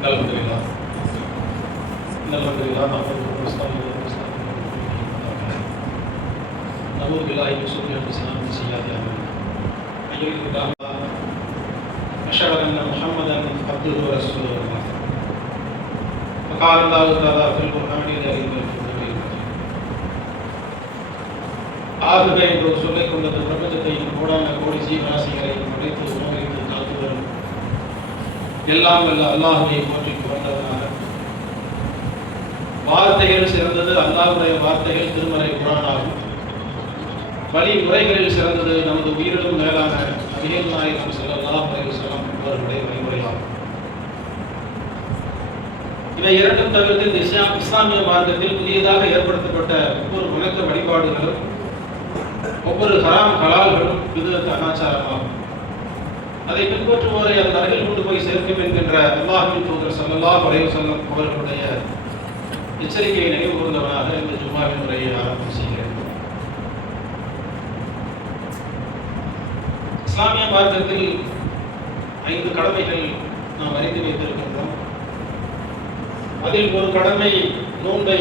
الحمد لله إن الحمد لله نحمده ونستعينه ونستغفره نعوذ بالله من شرور أنفسنا ومن سيئات أعمالنا من يهده الله أشهد أن محمدا عبده ورسوله الله فقال الله تعالى في القرآن الكريم والفرقان المجيد ஆகுக என்று சொல்லிக் கொண்டது பிரபஞ்சத்தையும் கோடான கோடி ஜீவராசிகளையும் அனைத்து உணவைத்து காத்து வரும் எல்லாம் வல்ல அல்லாஹுவை போற்றி புகழ்ந்தவனாக. வார்த்தைகள் சிறந்தது அல்லாஹுடைய வார்த்தைகள் திருமறை குரானாகும். வழி முறைகளில் சிறந்தது நமது உயிரிலும் மேலான அபியல் நாயகம் ஸல்லல்லாஹு அலைஹி வஸல்லம் அவர்களுடைய வழிமுறையாகும். இவை இரண்டும் தவிர்த்து இந்த இஸ்லாம் இஸ்லாமிய மார்க்கத்தில் புதியதாக ஏற்படுத்தப்பட்ட ஒவ்வொரு வணக்க வழிபாடுகளும் ஒவ்வொரு ஹராம் ஹலால்களும் விதத்த அனாச்சாரமாகும் அதை பின்பற்றுவோரை அதன் அருகில் கொண்டு போய் சேர்க்கும் என்கின்ற அல்லாஹின் தூதர் ஸல்லல்லாஹு குறைவு வஸல்லம் அவர்களுடைய எச்சரிக்கையை நினைவு கூர்ந்தவனாக இந்த ஜும்மாவின் உரையை ஆரம்பம் செய்கிறேன். இஸ்லாமிய மார்க்கத்தில் ஐந்து கடமைகள் நாம் அறிந்து வைத்திருக்கின்றோம். அதில் ஒரு கடமை நோன்பை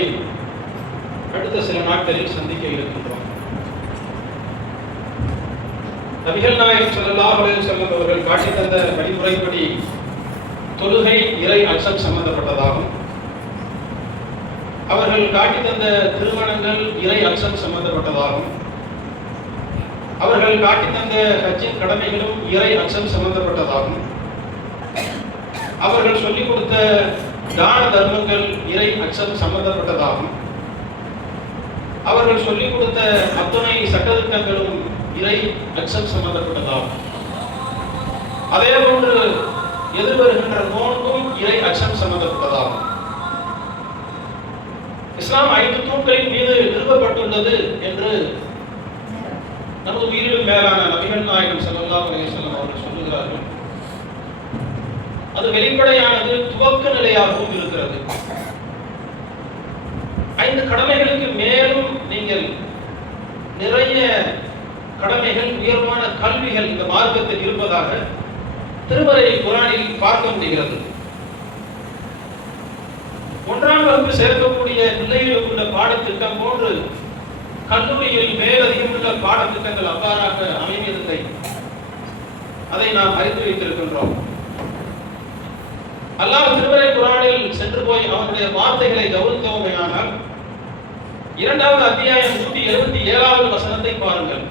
அடுத்த சில நாட்களில் சந்திக்க இருக்கின்றோம். நபிகள் நாயகம் ஸல்லல்லாஹு அலைஹி அவர்கள் காட்டி தந்த வழிமுறைப்படி தொழுகை இறை அச்சம் சம்பந்தப்பட்டதாகும். அவர்கள் காட்டி தந்த திருமணங்கள் இறை அச்சம் சம்பந்தப்பட்டதாகும். அவர்கள் காட்டி தந்த ஹஜ்ஜின் கடமைகளும் இறை அச்சம் சம்பந்தப்பட்டதாகும். அவர்கள் சொல்லிக் கொடுத்த தான தர்மங்கள் இறை அச்சம் சம்பந்தப்பட்டதாகும். அவர்கள் சொல்லிக் கொடுத்த அத்துணை சட்டத்திட்டங்களும் இறை அச்சம் சம்பந்தப்பட்டதாகும். அதே போன்று எதிர்வருகின்ற நோன்பும் இறை அச்சம் சம்பந்தப்பட்டதாகும். இஸ்லாம் ஐந்து தூண்களின் மீது நிறுவப்பட்டுள்ளது என்று நமது உயிரிலும் மேலான நபிகள் நாயகம் செல்லல்லா அலைஹி அவர்கள் சொல்லுகிறார்கள். அது வெளிப்படையானது துவக்க நிலையாகவும் இருக்கிறது. ஐந்து கடமைகளுக்கு மேலும் நீங்கள் நிறைய கடமைகள் உயர்வான கல்விகள் இந்த மார்க்கத்தில் இருப்பதாக திருமறை குரானில் பார்க்க முடிகிறது. ஒன்றாம் வகுப்பு சேர்க்கக்கூடிய நிலையில் உள்ள பாடத்திட்டம் போன்று கல்லூரியில் மேலதிகம் உள்ள பாடத்திட்டங்கள் அவ்வாறாக அமைந்திருந்தை. அதை நாம் அறிந்து வைத்திருக்கின்றோம். அல்லாஹ் திருமறை குரானில் சென்று போய் அவனுடைய வார்த்தைகளை கவனித்தோமையானால் இரண்டாவது அத்தியாயம் நூற்றி எழுபத்தி ஏழாவது வசனத்தை பாருங்கள்.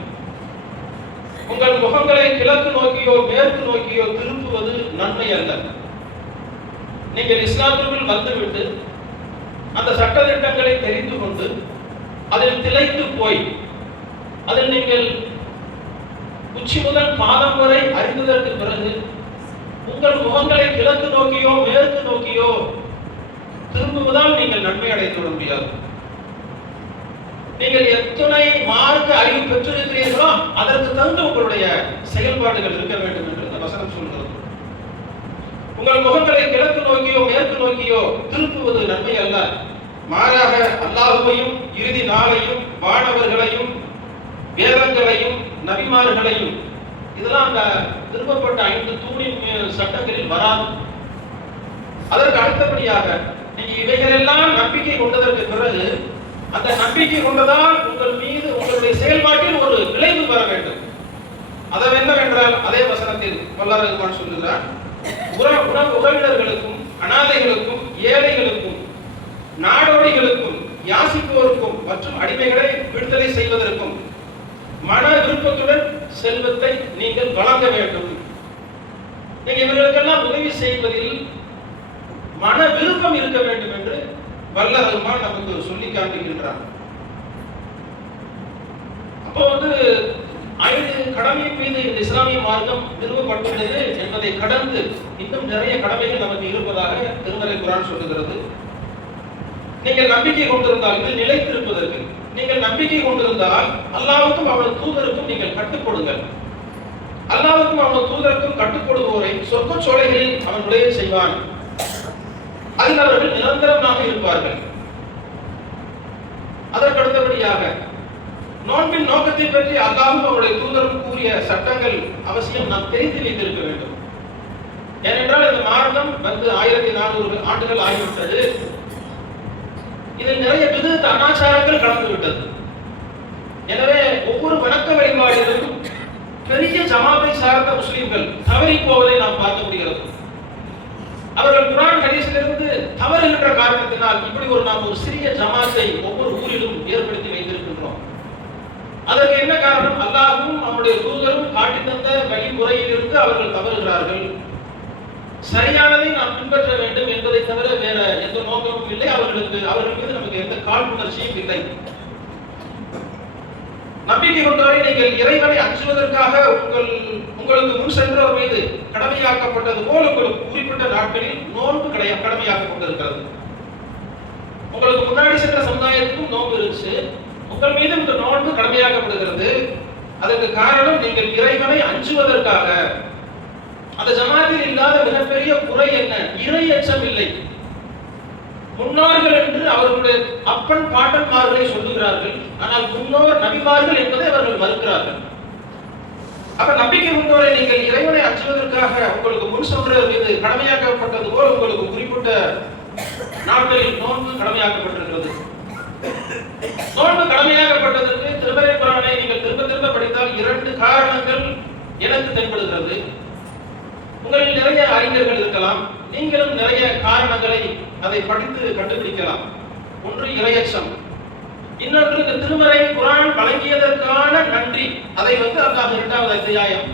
உங்கள் முகங்களை கிழக்கு நோக்கியோ மேற்கு நோக்கியோ திருப்புவது நன்மை அல்ல நீங்கள் இஸ்லாத்திற்குள் வந்துவிட்டு அந்த சட்டத்திட்டங்களை தெரிந்து கொண்டு அதில் திளைத்து போய் அதில் நீங்கள் உச்சி முதல் பாதம் வரை அறிந்ததற்கு பிறகு உங்கள் முகங்களை கிழக்கு நோக்கியோ மேற்கு நோக்கியோ திரும்புவதால் நீங்கள் நன்மை அடைந்து விட முடியாது. நீங்கள் எத்தனை மார்க்க அறிவு பெற்றிருக்கிறீர்கள் அதற்கு தகுந்த உங்களுடைய செயல்பாடுகள் இருக்க வேண்டும் என்று இந்த வசனம் சொல்கிறது. உங்கள் முகங்களை கிழக்கு நோக்கியோ மேற்கு நோக்கியோ திருப்புவது நன்மை அல்ல. மாறாக அல்லாஹுவையும் இறுதி நாளையும் வானவர்களையும் வேதங்களையும் நபிமார்களையும் இதெல்லாம் அந்த திரும்பப்பட்ட ஐந்து தூணின் சட்டங்களில் வராது. அதற்கு அடுத்தபடியாக நீங்க இவைகளெல்லாம் நம்பிக்கை கொண்டதற்கு பிறகு அந்த நம்பிக்கை கொண்டதால் உங்கள் மீது உங்களுடைய செயல்பாட்டில் ஒரு விளைவு வர வேண்டும். அதை என்னவென்றால் அதே வசனத்தில் வல்லார் சொல்லுகிறார் உறவு உணவு உறவினர்களுக்கும் அனாதைகளுக்கும் ஏழைகளுக்கும் நாடோடிகளுக்கும் யாசிப்போருக்கும் மற்றும் அடிமைகளை விடுதலை செய்வதற்கும் மன விருப்பத்துடன் செல்வத்தை நீங்கள் வழங்க வேண்டும். நீங்க இவர்களுக்கெல்லாம் உதவி செய்வதில் மன விருப்பம் இருக்க வேண்டும் என்று வல்ல நமக்கு சொல்லி காட்டுகின்றார். அப்போ வந்து ஐந்து கடமை மீது இந்த இஸ்லாமிய மார்க்கம் நிறுவப்பட்டுள்ளது என்பதை கடந்து இன்னும் நிறைய கடமைகள் நமக்கு இருப்பதாக திருமலை குரான் சொல்லுகிறது. நீங்கள் நம்பிக்கை கொண்டிருந்தால் இதில் நிலைத்திருப்பதற்கு நீங்கள் நம்பிக்கை கொண்டிருந்தால் அல்லாவுக்கும் அவனது தூதருக்கும் நீங்கள் கட்டுப்படுங்கள் அல்லாவுக்கும் அவனது தூதருக்கும் கட்டுப்படுவோரை சொர்க்க சோலைகளில் அவன் நுழைய செய்வான். அதில் அவர்கள் நிரந்தரமாக இருப்பார்கள். அதற்கு அடுத்தபடியாக நோன்பின் நோக்கத்தை பற்றி அல்லாஹும் அவருடைய தூதரும் கூறிய சட்டங்கள் அவசியம் நாம் தெரிந்து வைத்திருக்க வேண்டும். ஏனென்றால் இந்த மார்க்கம் வந்து ஆயிரத்தி நானூறு ஆண்டுகள் ஆகிவிட்டது. இதில் நிறைய விது அனாச்சாரங்கள் கலந்து விட்டது எனவே ஒவ்வொரு வணக்க வழிபாடுகளும் பெரிய ஜமாத்தை சார்ந்த முஸ்லிம்கள் தவறி போவதை நாம் பார்க்க முடிகிறது. அவர்கள் குரான் ஹதீஸிலிருந்து தவறுகின்ற காரணத்தினால் இப்படி ஒரு நாம் ஒரு சிறிய ஜமாத்தை ஒவ்வொரு ஊரிலும் ஏற்படுத்தி வைத்திருக்கின்றோம். அதற்கு என்ன காரணம்? அல்லாஹும் அவருடைய தூதரும் காட்டி தந்த வழிமுறையில் இருந்து அவர்கள் தவறுகிறார்கள். சரியானதை நாம் பின்பற்ற வேண்டும் என்பதை தவிர வேற எந்த நோக்கமும் இல்லை. அவர்களுக்கு அவர்கள் மீது நமக்கு எந்த காழ்ப்புணர்ச்சியும் இல்லை. நம்பிக்கை கொண்டவரை நீங்கள் இறைவனை அஞ்சுவதற்காக உங்கள் உங்களுக்கு முன் சென்றவர் மீது கடமையாக்கப்பட்டது போல உங்களுக்கு குறிப்பிட்ட நாட்களில் நோன்பு கடை கடமையாக்கப்பட்டிருக்கிறது. உங்களுக்கு முன்னாடி சென்ற சமுதாயத்துக்கும் நோன்பு இருந்துச்சு. உங்கள் மீது இந்த நோன்பு கடமையாக்கப்படுகிறது. அதற்கு காரணம் நீங்கள் இறைவனை அஞ்சுவதற்காக. அந்த ஜமாத்தில் இல்லாத மிகப்பெரிய குறை என்ன? இறை அச்சம் இல்லை. முன்னோர்கள் என்று அவர்களுடைய அப்பன் பாட்டன்மார்களை சொல்லுகிறார்கள். ஆனால் முன்னோர் நபிமார்கள் என்பதை அவர்கள் மறுக்கிறார்கள். அப்ப நம்பிக்கை உள்ளவரை நீங்கள் இறைவனை அச்சுவதற்காக உங்களுக்கு முன் சொல்றவர் மீது கடமையாக்கப்பட்டது போல் உங்களுக்கு குறிப்பிட்ட நாட்களில் நோன்பு கடமையாக்கப்பட்டிருக்கிறது. நோன்பு கடமையாக்கப்பட்டதற்கு திருமறை குரானை நீங்கள் திரும்ப திரும்ப படித்தால் இரண்டு காரணங்கள் எனக்கு தென்படுகிறது. உங்களில் நிறைய அறிஞர்கள் இருக்கலாம். நீங்களும் நிறைய காரணங்களை அதை படித்து கண்டுபிடிக்கலாம். ஒன்று இரையச்சம் இன்னொன்று இந்த திருமறை குரான் வழங்கியதற்கான நன்றி. அதை வந்து அல்லாஹ் இரண்டாவது அத்தியாயம்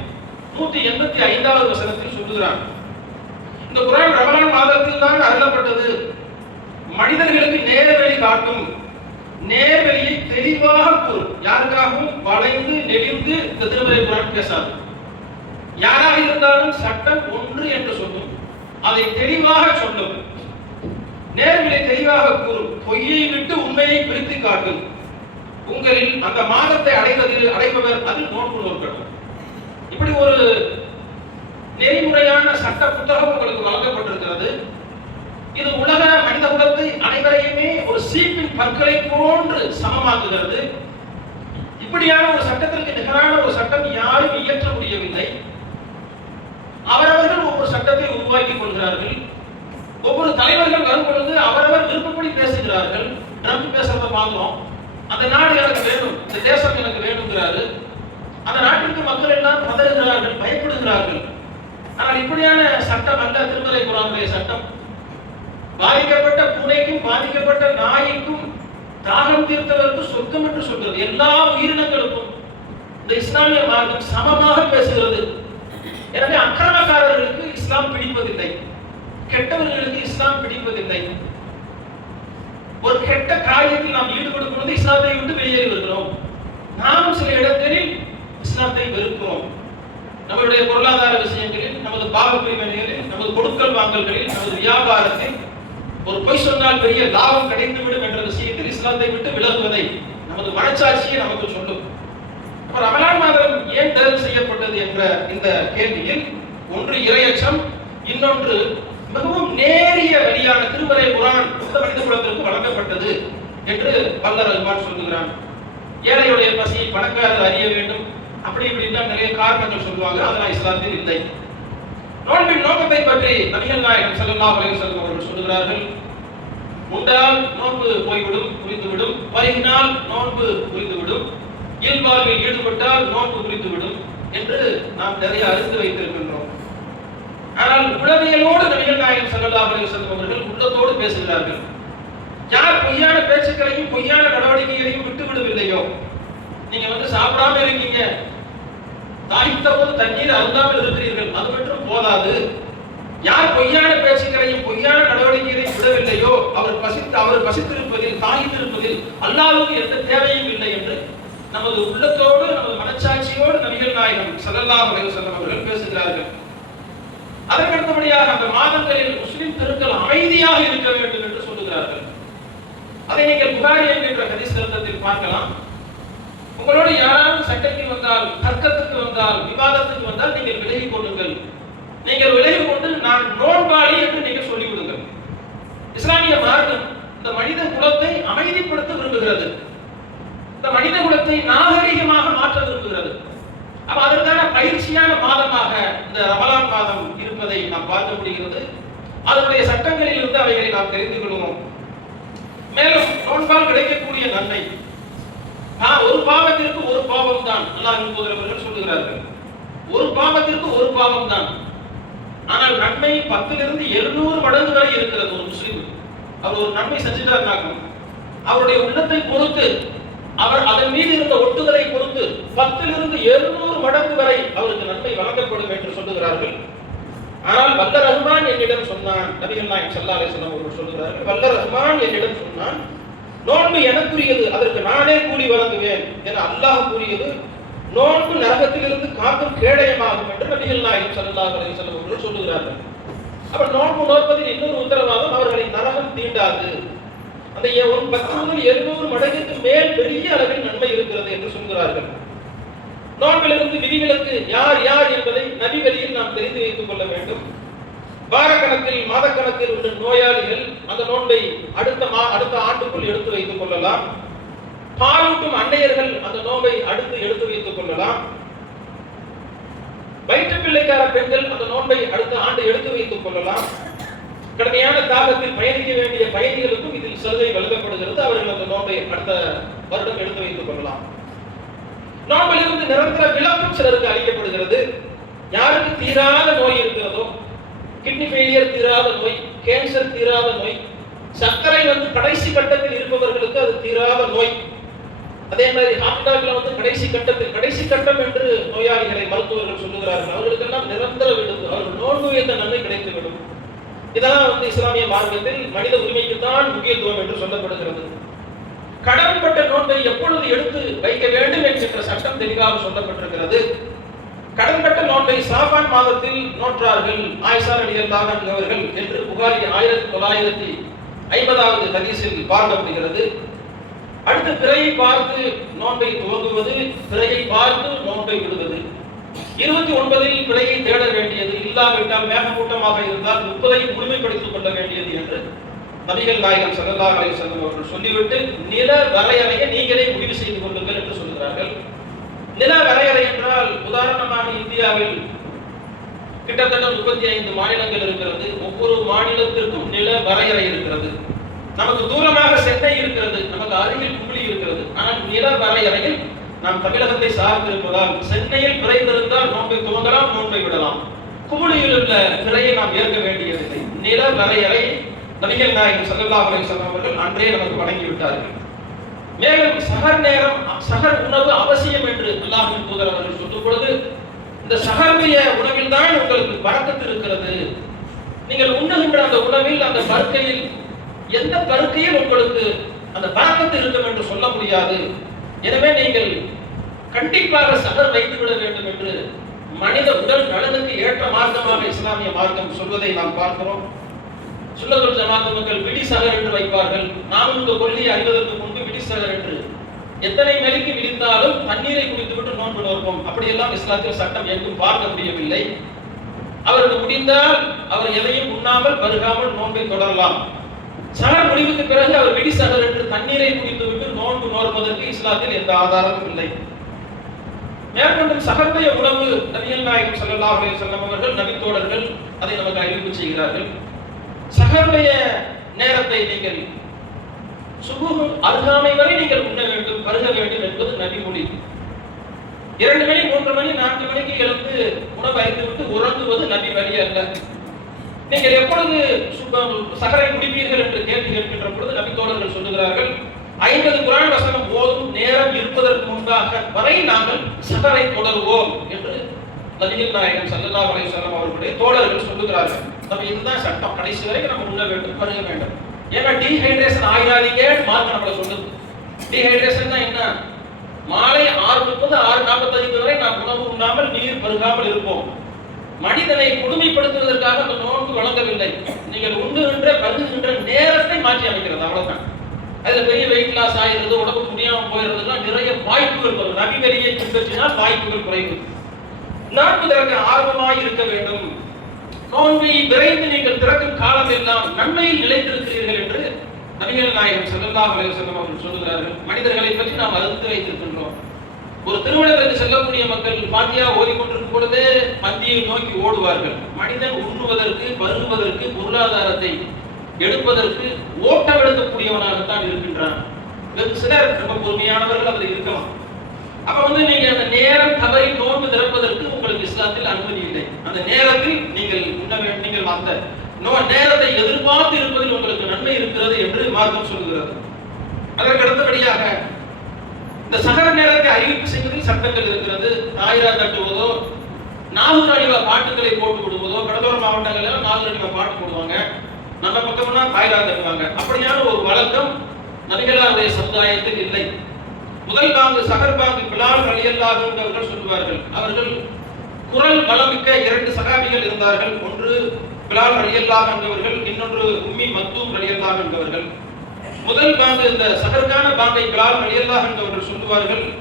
நூத்தி எண்பத்தி ஐந்தாவது வசனத்தில் சொல்லுகிறான். இந்த குரான் ரமலான் மாதத்தில் தான் அருளப்பட்டது. மனிதர்களுக்கு நேர்வழி காட்டும். நேர்வழியை தெளிவாக கூறும் யாருக்காகவும் வளைந்து நெளிந்து இந்த திருமறை குரான் பேசாது. யாராக இருந்தாலும் சட்டம் ஒன்று என்று சொல்லும். அதை தெளிவாக சொல்லும். நேர்களை தெளிவாக கூறும். பொய்யை விட்டு உண்மையை பிரித்து காட்டும். உங்களில் அந்த மாதத்தை அடைவதில் அடைபவர் அதில் நோன்பு நோக்கட்டும் இப்படி ஒரு நெறிமுறையான சட்ட புத்தகம் உங்களுக்கு வழங்கப்பட்டிருக்கிறது. இது உலக மனித குலத்தை அனைவரையுமே ஒரு சீப்பின் பற்களை போன்று சமமாக்குகிறது. இப்படியான ஒரு சட்டத்திற்கு நிகரான ஒரு சட்டம் யார் இயற்ற முடியவில்லை அவரவர்கள் ஒவ்வொரு சட்டத்தை உருவாக்கி கொள்கிறார்கள். ஒவ்வொரு தலைவர்கள் வரும் பொழுது அவரவர் விருப்பப்படி பேசுகிறார்கள். ட்ரம்ப் பேசுறத பார்க்கிறோம். அந்த நாடு எனக்கு வேணும். இந்த தேசம் எனக்கு வேணுங்கிறாரு. அந்த நாட்டிற்கு மக்கள் எல்லாம் பதறுகிறார்கள் பயப்படுகிறார்கள். ஆனால் இப்படியான சட்டம் அல்ல திருமலை குரானுடைய சட்டம். பாதிக்கப்பட்ட பூனைக்கும் பாதிக்கப்பட்ட நாய்க்கும் தாகம் தீர்த்தவருக்கு சொர்க்கம் என்று சொல்கிறது. எல்லா உயிரினங்களுக்கும் இந்த இஸ்லாமிய மார்க்கம் சமமாக பேசுகிறது. எனவே அக்கிரமக்காரர்களுக்கு இஸ்லாம் பிடிப்பதில்லை. கெட்டவர்களுக்கு இஸ்லாம் பிடிப்பதில்லை. ஒரு கெட்ட காரியத்தில் நாம் ஈடுபடும் பொழுது இஸ்லாத்தை விட்டு வெளியேறி வருகிறோம். நாம் சில இடங்களில் இஸ்லாத்தை வெறுக்கிறோம். நம்மளுடைய பொருளாதார விஷயங்களில் நமது பாவ பிரிவினைகளில் நமது கொடுக்கல் வாங்கல்களில் நமது வியாபாரத்தில் ஒரு பொய் சொன்னால் பெரிய லாபம் கிடைத்துவிடும் என்ற விஷயத்தில் இஸ்லாத்தை விட்டு விலகுவதை நமது மனச்சாட்சியை நமக்கு சொல்லும். ரமலான் மாதம் ஏன் தேர்வு செய்யப்பட்டது என்ற இந்த கேள்வியில் ஒன்று இரையச்சம் இன்னொன்று மிகவும் நேரிய வழியான திருமறை குரான் புத்த மனித குலத்திற்கு வழங்கப்பட்டது என்று பல்லர் அல்மான் சொல்லுகிறான். ஏழையுடைய பசியை பணக்காரர் அறிய வேண்டும். அப்படி இப்படின்னா நிறைய காரணங்கள் சொல்லுவாங்க. அதெல்லாம் இஸ்லாத்தில் இல்லை. நோன்பின் நோக்கத்தை பற்றி நபிகள் நாயகம் செல்லல்லா அலைஹி செல்லும் அவர்கள் சொல்லுகிறார்கள். உண்டால் நோன்பு போய்விடும் புரிந்துவிடும். பருகினால் நோன்பு புரிந்துவிடும். இயல்பார்வில் ஈடுபட்டால் நோன்பு குறித்துவிடும் என்று நாம் நிறைய அறிந்து வைத்திருக்கின்றோம். ஆனால் உளவியலோடு நபிகள் நாயகம் ஸல்லல்லாஹு அலைஹி அவர்கள் உள்ளத்தோடு பேசுகிறார்கள். யார் பொய்யான பேச்சுக்களையும் பொய்யான நடவடிக்கைகளையும் விட்டு விடவில்லையோ நீங்க வந்து சாப்பிடாம இருக்கீங்க. தாய்த்த போது தண்ணீர் அருந்தாமல் இருக்கிறீர்கள். அது மட்டும் போதாது. யார் பொய்யான பேச்சுக்களையும் பொய்யான நடவடிக்கைகளையும் விடவில்லையோ? அவர் பசித்து அவர் பசித்திருப்பதில் தாய்த்திருப்பதில் அல்லாவுக்கு எந்த தேவையும் இல்லை என்று நமது உள்ளத்தோடு நமது மனச்சாட்சியோடு நபிகள் நாயகம் ஸல்லல்லாஹு அலைஹி அவர்கள் பேசுகிறார்கள். அதற்கடுத்தபடியாக அந்த மாதங்களில் முஸ்லிம் தெருக்கள் அமைதியாக இருக்க வேண்டும் என்று சொல்லுகிறார்கள். அதை நீங்கள் புகாரி என்கின்ற ஹதீஸ் கிரந்தத்தில் பார்க்கலாம். உங்களோடு யாராவது சண்டைக்கு வந்தால் தர்க்கத்துக்கு வந்தால் விவாதத்துக்கு வந்தால் நீங்கள் விலகி கொள்ளுங்கள். நீங்கள் விலகி கொண்டு நான் நோன்பாளி என்று நீங்கள் சொல்லிவிடுங்கள். இஸ்லாமிய மார்க்கம் இந்த மனித குலத்தை அமைதிப்படுத்த விரும்புகிறது. இந்த மனித குலத்தை நாகரிகமாக மாற்ற விரும்புகிறது. அப்ப அதற்கான பயிற்சியான மாதமாக இந்த ரமலான் மாதம் இருப்பதை நாம் பார்க்க முடிகிறது. அதனுடைய சட்டங்களில் இருந்து அவைகளை நாம் தெரிந்து கொள்வோம். மேலும் நோன்பால் கிடைக்கக்கூடிய நன்மை. நான் ஒரு பாவத்திற்கு ஒரு பாவம் தான் அல்லாஹ் போதவர்கள் சொல்லுகிறார்கள். ஒரு பாவத்திற்கு ஒரு பாவம் தான் ஆனால் நன்மை பத்திலிருந்து எழுநூறு மடங்கு வரை இருக்கிறது ஒரு முஸ்லீம். அவர் ஒரு நன்மை செஞ்சுட்டார் அவருடைய உள்ளத்தை பொறுத்து அவர் அதன் மீது இருந்த ஒட்டுதலை பொறுத்து பத்திலிருந்து எழுநூறு மடங்கு வரை அவருக்கு நன்மை வழங்கப்படும் என்று சொல்லுகிறார்கள். ஆனால் வல்ல ரஹ்மான் என்னிடம் சொன்னான் நபிகள் நாயகம் சல்லா அலைஹி அவர்கள் சொல்லுகிறார்கள் வல்ல ரஹ்மான் என்னிடம் சொன்னான் நோன்பு எனக்குரியது அதற்கு நானே கூலி வழங்குவேன் என அல்லாஹ் கூறியது நோன்பு நரகத்திலிருந்து காக்கும் கேடயமாகும் என்று நபிகள் நாயகம் சல்லா அலைஹி வஸல்லம் அவர்கள் சொல்லுகிறார்கள். அப்ப நோன்பு நோற்பதில் இன்னொரு உத்தரவாதம் அவர்களை நரகம் தீண்டாது. அந்த ஒரு பத்து முதல் எழுநூறு மடங்கிற்கு மேல் பெரிய அளவில் நன்மை இருக்கிறது என்று சொல்கிறார்கள். நோன்பிலிருந்து விதிவிலக்கு யார் யார் என்பதை நபி வழியில் நாம் தெரிந்து வைத்துக் கொள்ள வேண்டும். வாரக்கணக்கில் மாதக்கணக்கில் உள்ள நோயாளிகள் அந்த நோன்பை அடுத்த மா அடுத்த ஆண்டுக்குள் எடுத்து வைத்துக் கொள்ளலாம். பாலூட்டும் அன்னையர்கள் அந்த நோன்பை அடுத்து எடுத்து வைத்துக் கொள்ளலாம். வயிற்று பிள்ளைக்கார பெண்கள் அந்த நோன்பை அடுத்த ஆண்டு எடுத்து வைத்துக் கொள்ளலாம். கடுமையான தாபத்தில் பயணிக்க வேண்டிய பயணிகளுக்கும் இதில் சலுகை வழங்கப்படுகிறது. அவர்கள் அந்த நோன்பை அடுத்த வருடம் எடுத்து வைத்துக் கொள்ளலாம். நோம்பிலிருந்து நிரந்தர விளக்கம் சிலருக்கு அளிக்கப்படுகிறது. யாருக்கு தீராத நோய் இருக்கிறதோ கிட்னி ஃபெயிலியர் தீராத நோய் கேன்சர் தீராத நோய் சர்க்கரை வந்து கடைசி கட்டத்தில் இருப்பவர்களுக்கு அது தீராத நோய். அதே மாதிரி ஹார்ட் வந்து கடைசி கட்டத்தில் கடைசி கட்டம் என்று நோயாளிகளை மருத்துவர்கள் சொல்லுகிறார்கள். அவர்களுக்கெல்லாம் நிரந்தர விடுப்பு அவர்கள் நோன்பு வைத்த நன்மை கிடைத்து விடும் இதெல்லாம் வந்து இஸ்லாமிய மார்க்கத்தில் மனித உரிமைக்கு தான் முக்கியத்துவம் என்று சொல்லப்படுகிறது. கடன்பட்ட நோட்டை எப்பொழுது எடுத்து வைக்க வேண்டும் என்கின்ற சட்டம் தெளிவாக சொல்லப்பட்டிருக்கிறது. கடன்பட்ட நோட்டை சாபான் மாதத்தில் நோற்றார்கள் ஆயிஷா ரலியல்லாஹு அன்ஹா அவர்கள் என்று புகாரி ஆயிரத்தி தொள்ளாயிரத்தி ஐம்பதாவது ஹதீஸில் பார்க்கப்படுகிறது. அடுத்து பிறையை பார்த்து நோன்பை துவங்குவது பிறையை பார்த்து நோன்பை விடுவது. இருபத்தி ஒன்பதில் விலையை தேட வேண்டியது இல்லாவிட்டால் மேகமூட்டமாக இருந்தால் முப்பதை முழுமைப்படுத்திக் கொள்ள வேண்டியது என்று நபிகள் நாயகம் சல்லா அலைஹி அவர்கள் சொல்லிவிட்டு நில வரையறையை நீங்களே முடிவு செய்து கொள்ளுங்கள் என்று சொல்கிறார்கள் நில வரையறை என்றால் உதாரணமாக இந்தியாவில் கிட்டத்தட்ட முப்பத்தி ஐந்து மாநிலங்கள் இருக்கிறது. ஒவ்வொரு மாநிலத்திற்கும் நில வரையறை இருக்கிறது. நமக்கு தூரமாக சென்னை இருக்கிறது. நமக்கு அருகில் கும்பளி இருக்கிறது. ஆனால் நில வரையறையில் நாம் தமிழகத்தை சார்ந்திருப்பதால் சென்னையில் பிறந்திருந்தால் நோன்பை துவங்கலாம் நோன்பை விடலாம். குமுளியில் உள்ள பிறையை நாம் ஏற்க வேண்டியதில்லை. நில வரையறை நபிகள் நாயகம் ஸல்லல்லாஹு அலைஹி அவர்கள் அன்றே நமக்கு வழங்கிவிட்டார்கள். மேலும் சகர் நேரம் சகர் உணவு அவசியம் என்று அல்லாஹின் தூதர் அவர்கள் சொல்லும் பொழுது இந்த சகருடைய உணவில் தான் உங்களுக்கு பழக்கத்து இருக்கிறது. நீங்கள் உண்ணுகின்ற அந்த உணவில் அந்த பருக்கையில் எந்த பருக்கையில் உங்களுக்கு அந்த பழக்கத்து இருக்கும் என்று சொல்ல முடியாது. எனவே நீங்கள் கண்டிப்பாக சகர் வைத்து விட வேண்டும் என்று மனித உடல் நலனுக்கு ஏற்ற மார்க்கமாக இஸ்லாமிய மார்க்கம் சொல்வதை நாம் பார்க்கிறோம். சுல்லதுல் ஜமாத் மக்கள் விடி சகர் என்று வைப்பார்கள். நாம் இந்த கொள்கையை அறிவதற்கு முன்பு விடி சகர் என்று. எத்தனை மணிக்கு விழித்தாலும் தண்ணீரை குடித்துவிட்டு நோன்பு நோற்போம். அப்படியெல்லாம் இஸ்லாத்தில் சட்டம் எங்கும் பார்க்க முடியவில்லை. அவருக்கு முடிந்தால் அவர் எதையும் உண்ணாமல் வருகாமல் நோன்பை தொடரலாம். சகர் முடிவுக்கு பிறகு அவர் விடி சகர் என்று தண்ணீரை குடித்துவிட்டு நோன்பு நோற்பதற்கு இஸ்லாத்தில் எந்த ஆதாரமும் இல்லை. மேற்கொண்டு சகருடைய உணவு நபிகள் நாயகம் ஸல்லல்லாஹு அலைஹி வஸல்லம் அவர்கள் நபித்தோழர்கள் அதை நமக்கு அறிவிப்பு செய்கிறார்கள். சகருடைய நேரத்தை நீங்கள் சுபுகு அருகாமை வரை நீங்கள் உண்ண வேண்டும் பருக வேண்டும் என்பது நபிமொழி இரண்டு மணி மூன்று மணி நான்கு மணிக்கு எழுந்து உணவு அறிந்து விட்டு உறங்குவது நபி வழி அல்ல. நீங்கள் எப்பொழுது சுப- சகரை முடிப்பீர்கள் என்று கேள்வி கேட்கின்ற பொழுது நபித்தோழர்கள் சொல்லுகிறார்கள் ஐம்பது குரான் வசனம் போதும் நேரம் இருப்பதற்கு முன்பாக வரை நாங்கள் சகரை தொடருவோம் என்று நபிகள் நாயகம் ஸல்லல்லாஹு அலைஹி சொல்லம் அவர்களுடைய தோழர்கள் சொல்லுகிறார்கள். நம்ம இதுதான் சட்டம். கடைசி வரைக்கும் நம்ம உண்ண வேண்டும் பருக வேண்டும். ஏன்னா டீஹைட்ரேஷன் ஆயிராதீங்கன்னு மார்க் நம்மள சொல்லுது. டீஹைட்ரேஷன் என்ன? மாலை ஆறு முப்பது ஆறு நாற்பத்தைந்து வரை நாம் உணவு உண்ணாமல் நீர் பருகாமல் இருப்போம். மனிதனை கொடுமைப்படுத்துவதற்காக அந்த நோன்பு வழங்கவில்லை. நீங்கள் உண்ணுகின்ற பருகுகின்ற நேரத்தை மாற்றி அமைக்கிறது. அவ்வளவுதான். அதுல பெரிய வெயிட் லாஸ் ஆகிறது உடம்பு முடியாம போயிடுறதுலாம் நிறைய வாய்ப்புகள் வரும். நபி வழியை பின்பற்றினால் வாய்ப்புகள் குறைவு. நான்கு திறக்க ஆர்வமாய் இருக்க வேண்டும். நோன்பை விரைந்து நீங்கள் திறக்கும் காலம் எல்லாம் நன்மையில் நிலைத்திருக்கிறீர்கள் என்று நபிகள் நாயகம் ஸல்லல்லாஹு அலைஹி அவர்கள் சொல்லுகிறார்கள். மனிதர்களை பற்றி நாம் அறிந்து வைத்திருக்கின்றோம். ஒரு திருமணத்திற்கு செல்லக்கூடிய மக்கள் பாத்தியா ஓடிக்கொண்டிருக்கும் பொழுதே பந்தியை நோக்கி ஓடுவார்கள். மனிதன் உண்ணுவதற்கு வருவதற்கு பொருளாதாரத்தை எடுப்பதற்கு ஓட்டம் எடுக்கக்கூடியவனாகத்தான் இருக்கின்றான். சிலர் ரொம்ப பொறுமையானவர்கள் அதில் இருக்கலாம். அப்ப வந்து நீங்க அந்த நேரம் தவறி நோன்பு திறப்பதற்கு உங்களுக்கு இஸ்லாத்தில் அனுமதி இல்லை. அந்த நேரத்தில் நீங்கள் உண்ண நீங்கள் அந்த நோ நேரத்தை எதிர்பார்த்து இருப்பதில் உங்களுக்கு நன்மை இருக்கிறது என்று மார்க்கம் சொல்கிறது அதற்கு அடுத்தபடியாக இந்த சகர நேரத்தை அறிவிப்பு செய்வதில் சட்டங்கள் இருக்கிறது. ஆயிரா தட்டுவதோ நாகூர் அணிவா பாட்டுகளை போட்டு விடுவதோ கடலோர மாவட்டங்களில் நாகூர் அணிவா பாட்டு போடுவாங்க. நம்ம பக்கம்னா தாய்ரா தட்டுவாங்க. அப்படியான ஒரு வழக்கம் நபிகளாருடைய சமுதாயத்தில் இல்லை. முதல் பாங்கு சகர் பாங்கு பிலால் ரலியல்லாஹு சொல்லுவார்கள். அவர்கள் குரல் பலமிக்க இரண்டு சகாபிகள் இருந்தார்கள். ஒன்று பிலால் ரலியல்லாஹு என்பவர்கள் இன்னொன்று உம்மி மத்தூம் ரலியல்லாஹு என்பவர்கள் முதல் பாங்கு இந்த சகர்கான பாங்கை பிலால் ரலியல்லாஹு என்பவர்கள் சொல்லுவார்கள்.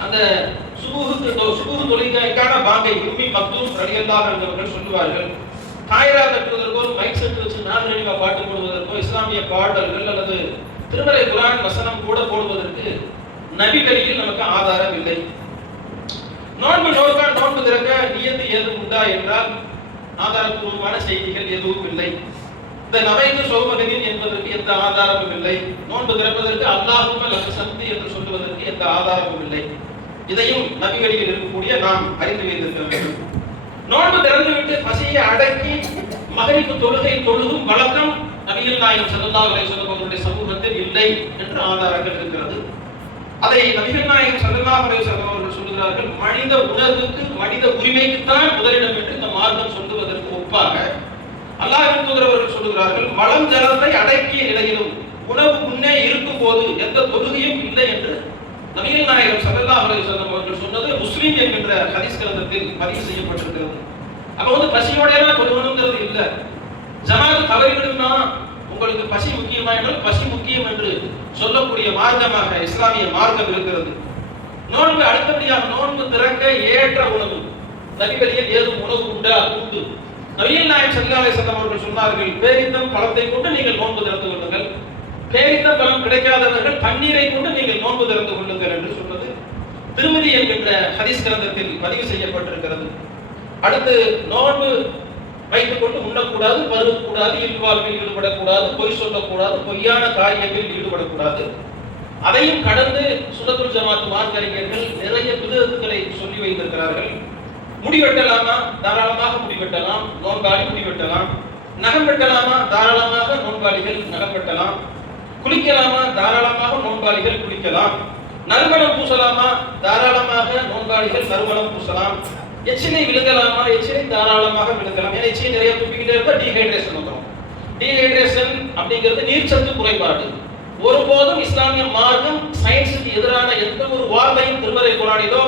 அந்த சுபூஹுக்கு தொ- சுபூஹு பாங்கை உம்மி மத்தூம் ரலியல்லாஹு என்பவர்கள் சொல்லுவார்கள். தாயரா கட்டுவதற்கோ மைக் செட் வச்சு நாகரிக பாட்டு போடுவதற்கோ இஸ்லாமிய பாடல்கள் அல்லது திருமறை குரான் வசனம் கூட போடுவதற்கு நபி வழியில் நமக்கு ஆதாரம் இல்லை. நோன்பு நோக்கா நோன்பு திறக்க நியத்து ஏதும் உண்டா என்றால் ஆதாரப்பூர்வமான செய்திகள் எதுவும் இல்லை. இந்த நவைந்து சோமகதின் என்பதற்கு எந்த ஆதாரமும் இல்லை. நோன்பு திறப்பதற்கு அல்லாஹும் லக்கு சந்தி என்று சொல்லுவதற்கு எந்த ஆதாரமும் இல்லை. இதையும் நபிகளில் வழியில் இருக்கக்கூடிய நாம் அறிந்து வைத்திருக்க வேண்டும். நோன்பு திறந்து விட்டு பசியை அடக்கி மகனுக்கு தொழுகை தொழுதும் வழக்கம் நபிகள் நாயம் ஸல்லல்லாஹு அலைஹி சமூகத்தில் இல்லை என்று ஆதாரங்கள் இருக்கிறது. அதை நபிகள் நாயகம் ஸல்லல்லாஹு அலைஹி சொல்லுகிறார்கள் மனித உணர்வுக்கு மனித உரிமைக்குத்தான் முதலிடம் என்று இந்த மார்க்கம் சொல்லுவதற்கு ஒப்பாக அல்லாஹின் தூதரவர்கள் சொல்லுகிறார்கள் மலம் ஜலத்தை அடக்கிய நிலையிலும் உணவு முன்னே இருக்கும் போது எந்த தொழுகையும் இல்லை என்று நபிகள் நாயகம் சல்லல்லா அலைஹி வஸல்லம் அவர்கள் சொன்னது முஸ்லிம் என்கின்ற ஹதீஸ் கிரந்தத்தில் பதிவு செய்யப்பட்டிருக்கிறது. அப்ப வந்து பசியோட எல்லாம் இல்லை இல்ல. ஜமாத் தவறிவிடும்னா உங்களுக்கு பசி முக்கியமா என்றால் பசி முக்கியம் என்று சொல்லக்கூடிய மார்க்கமாக இஸ்லாமிய மார்க்கம் இருக்கிறது. நோன்பு அடுத்தபடியாக நோன்பு திறக்க ஏற்ற உணவு. நபிகளில் ஏதும் உணவு உண்டா? உண்டு. நவீன நாயக் ஸல்லல்லாஹு அலைஹி அவர்கள் சொன்னார்கள் பேரித்தம் பழத்தை கொண்டு நீங்கள் நோன்பு திறந்து கொள்ளுங்கள். பேரித்தம் பலம் கிடைக்காதவர்கள் தண்ணீரை கொண்டு நீங்கள் நோன்பு திறந்து கொள்ளுங்கள் என்று சொன்னது. திருமதி என்கின்ற ஹரிஸ் கிரந்தத்தில் பதிவு செய்யப்பட்டிருக்கிறது. அடுத்து நோன்பு வைத்துக் கொண்டு உண்ணக்கூடாது பருகக்கூடாது இல்வாழ்வில் ஈடுபடக்கூடாது பொய் சொல்லக்கூடாது பொய்யான காரியங்களில் ஈடுபடக்கூடாது. அதையும் கடந்து சுனத்துல் ஜமாத் மார்க்கறிஞர்கள் நிறைய விதத்துகளை சொல்லி வைத்திருக்கிறார்கள். முடி வெட்டலாமா தாராளமாக முடி வெட்டலாம் நோன்பாளி முடி வெட்டலாம் நகம் வெட்டலாமா தாராளமாக நோன்பாளிகள் நகம் வெட்டலாம் குளிக்கலாமா? தாராளமாக நோன்பாளிகள் குளிக்கலாம். நறுமணம் பூசலாமா? தாராளமாக நோன்பாளிகள் நறுமணம் பூசலாம். எச்சிலை விழுங்கலாமா? எச்சிலை தாராளமாக விழுங்கலாம். ஏன்னா எச்சிலை நிறைய துப்பிக்கிட்டே இருந்தா டீஹைட்ரேஷன் வந்துடும் டீஹைட்ரேஷன் அப்படிங்கிறது நீர்ச்சத்து குறைபாடு. ஒருபோதும் இஸ்லாமிய மார்க்கம் சயின்ஸுக்கு எதிரான எந்த ஒரு வார்த்தையும் திருமறை குரானிலோ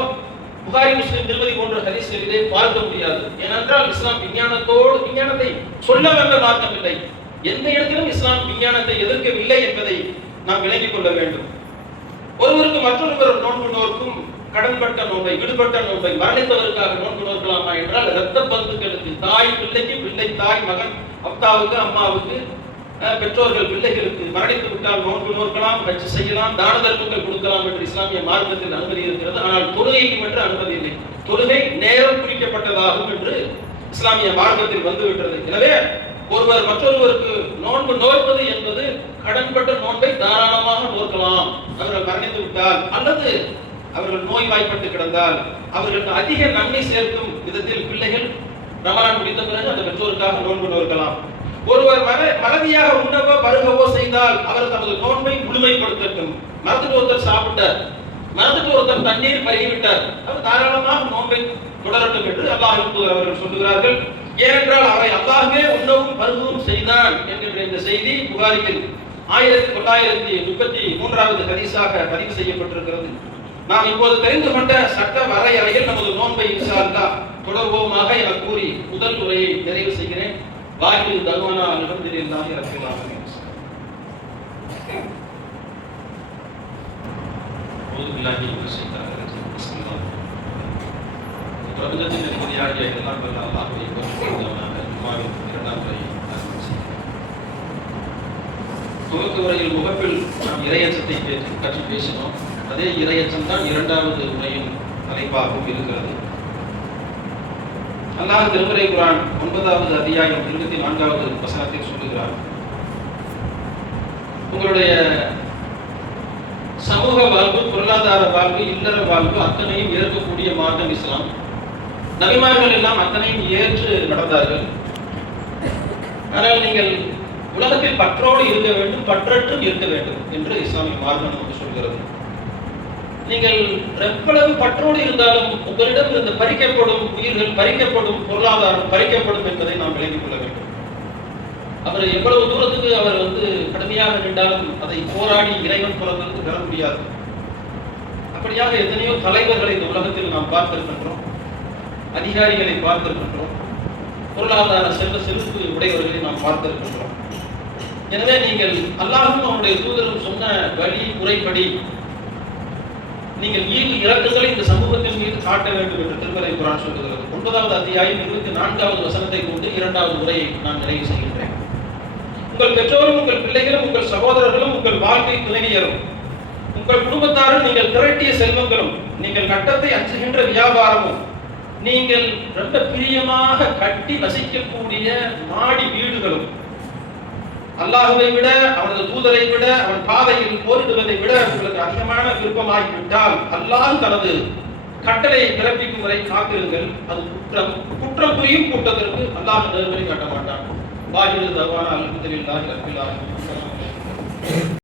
புகாரி முஸ்லிம் திருமதி போன்ற ஹதீஸ்களிலே பார்க்க முடியாது. ஏனென்றால் இஸ்லாம் விஞ்ஞானத்தோடு விஞ்ஞானத்தை சொல்ல வந்த மார்க்கம் இல்லை. எந்த இடத்திலும் இஸ்லாம் விஞ்ஞானத்தை எதிர்க்கவில்லை என்பதை நாம் விளங்கிக் கொள்ள வேண்டும். ஒருவருக்கு மற்றொருவர் நோன்பு நோக்கும் கடன்பட்ட நோன்பை விடுபட்ட நோன்பை மரணித்தவருக்காக நோன்பு நோக்கலாமா என்றால் இரத்த பந்துக்களுக்கு தாய் பிள்ளைக்கு பிள்ளை தாய் மகன் அப்தாவுக்கு அம்மாவுக்கு அஹ், பெற்றோர்கள் பிள்ளைகளுக்கு மரணித்து விட்டால் நோன்பு நோக்கலாம் கட்சி செய்யலாம் தான தர்மங்கள் கொடுக்கலாம் என்று இஸ்லாமிய மார்க்கத்தில் அனுமதி இருக்கிறது. ஆனால் தொழுகைக்கு மட்டும் அனுமதி இல்லை. தொழுகை நேரம் குறிக்கப்பட்டதாகும் என்று இஸ்லாமிய மார்க்கத்தில் வந்துவிட்டது. எனவே ஒருவர் மற்றொருவருக்கு நோன்பு நோற்பது என்பது கடன்பட்ட நோன்பை தாராளமாக நோக்கலாம். அவர்கள் மரணித்து விட்டால் அல்லது அவர்கள் நோய்வாய்ப்பட்டு கிடந்தால் அவர்களுக்கு அதிக நன்மை சேர்க்கும் விதத்தில் பிள்ளைகள் ரமலான் முடித்த பிறகு அந்த பெற்றோருக்காக நோன்பு நோக்கலாம் ஒருவர் மர மறதியாக உண்ணவோ பருகவோ செய்தால் அவர் தமது நோன்பை முழுமைப்படுத்தட்டும். மறந்துட்டு ஒருத்தர் சாப்பிட்டார். மறந்துட்டு ஒருத்தர் தண்ணீர் பருகிவிட்டார். அவர் தாராளமாக நோன்பை தொடரட்டும் என்று அல்லாஹ் அவர்கள் சொல்லுகிறார்கள். ஏனென்றால் அவரை அல்லாஹுவே உண்ணவும் பருவவும் செய்தான் என்கின்ற இந்த செய்தி புகாரியில் ஆயிரத்தி தொள்ளாயிரத்தி முப்பத்தி மூன்றாவது ஹதீஸாக பதிவு செய்யப்பட்டிருக்கிறது. நாம் இப்போது தெரிந்து கொண்ட சட்ட வரையறையில் நமது நோன்பை விசாரித்தா தொடர்வோமாக என கூறி முதல் உரையை நிறைவு செய்கிறேன். வாயு தருவானா நிகழ்ந்தில் இல்லாம இறக்கலாம் போதுமில்லாமல் செய்தார் பிரபஞ்சத்தின் அதிபதியாகிய எல்லாம் வல்ல அல்லாஹ்வை இரண்டாம் துவக்க உரையில் முகப்பில் நாம் இரையச்சத்தை பேசி பற்றி பேசினோம். அதே இரையச்சம் தான் இரண்டாவது உரையின் தலைப்பாகவும் இருக்கிறது. அல்லாஹ் திருமறை குரான் ஒன்பதாவது அத்தியாயம் இருபத்தி நான்காவது வசனத்தில் சொல்லுகிறார். உங்களுடைய சமூக வாழ்வு பொருளாதார வாழ்வு இல்லற வாழ்வு அத்தனையும் ஏற்கக்கூடிய மார்க்கம் இஸ்லாம். நபிமார்கள் எல்லாம் அத்தனையும் ஏற்று நடந்தார்கள். ஆனால் நீங்கள் உலகத்தில் பற்றோடு இருக்க வேண்டும் பற்றற்றும் இருக்க வேண்டும் என்று இஸ்லாமிய மார்க்கம் நமக்கு சொல்கிறது. நீங்கள் எவ்வளவு பற்றோடு இருந்தாலும் உங்களிடம் இருந்து பறிக்கப்படும் உயிர்கள் பறிக்கப்படும் பொருளாதாரம் பறிக்கப்படும் என்பதை நாம் விளங்கிக் கொள்ள வேண்டும். அவர் எவ்வளவு தூரத்துக்கு அவர் வந்து கடுமையாக நின்றாலும் அதை போராடி இறைவன் புறத்திலிருந்து பெற முடியாது. அப்படியாக எத்தனையோ தலைவர்களை இந்த உலகத்தில் நாம் பார்த்திருக்கின்றோம். அதிகாரிகளை பார்த்திருக்கின்றோம். பொருளாதார செல்வ செழிப்பு உடையவர்களை நாம் பார்த்திருக்கின்றோம். எனவே நீங்கள் அல்லாஹும் அவருடைய தூதரும் சொன்ன வழி முறைப்படி நீங்கள் ஈவு இறக்குகளை இந்த சமூகத்தின் மீது காட்ட வேண்டும் என்று திருமலை குரான் சொல்லுகிறது. ஒன்பதாவது அத்தியாயம் இருபத்தி நான்காவது வசனத்தை கொண்டு இரண்டாவது முறையை நான் நிறைவு செய்கின்றேன். உங்கள் பெற்றோரும் உங்கள் பிள்ளைகளும் உங்கள் சகோதரர்களும் உங்கள் வாழ்க்கை துணைவியரும் உங்கள் குடும்பத்தாரும் நீங்கள் திரட்டிய செல்வங்களும் நீங்கள் கட்டத்தை அஞ்சுகின்ற வியாபாரமும் நீங்கள் ரொம்ப பிரியமாக கட்டி வசிக்கக்கூடிய மாடி வீடுகளும் அல்லாஹுவை விட அவனது தூதரை விட அவன் பாதையில் போரிடுவதை விட உங்களுக்கு அதிகமான விருப்பமாகிவிட்டால் அல்லாஹ் தனது கட்டளையை பிறப்பிக்கும் வரை காத்திருங்கள். அது குற்றம் குற்றம் புரியும் கூட்டத்திற்கு அல்லாஹ் நேர்வழி காட்ட மாட்டான். வாஹிரு தவான அல்லது ரப்பில்